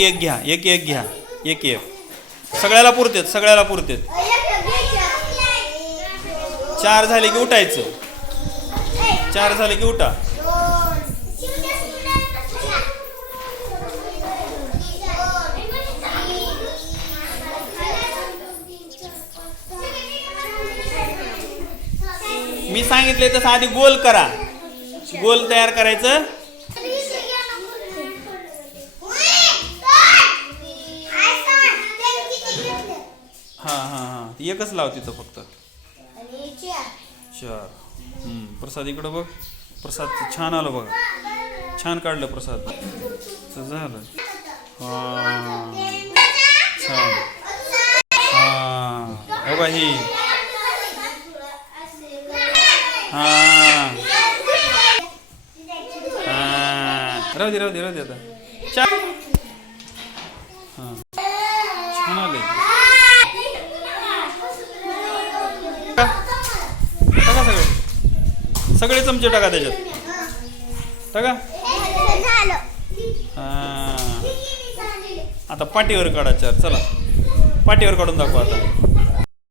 एक घ्या एक एक घ्या एक एक. सगळ्याला पुरतेत सगळ्याला पुरतेत. चार झाले की उठायचं. चार झाले की उठा. मी सांगितले तसं आधी गोल करा. गोल तयार करायचं. हां हां हां. एकच लाव तिथं फक्त. चार. हम्म, प्रसाद इकडं बघ. प्रसाद छान आलं बघा. छान काढलं प्रसाद. तर झालं. हां. छान. हां. हे ही. हां. हां. राहू दे राहू दे राहू दे आता. चार हां. छान टाका. सगळे. सगळे चमचे टाका त्याच्यात. टाका. हां. आता पाठीवर काढा चार. चला. पाठीवर काढून दाखवा आता.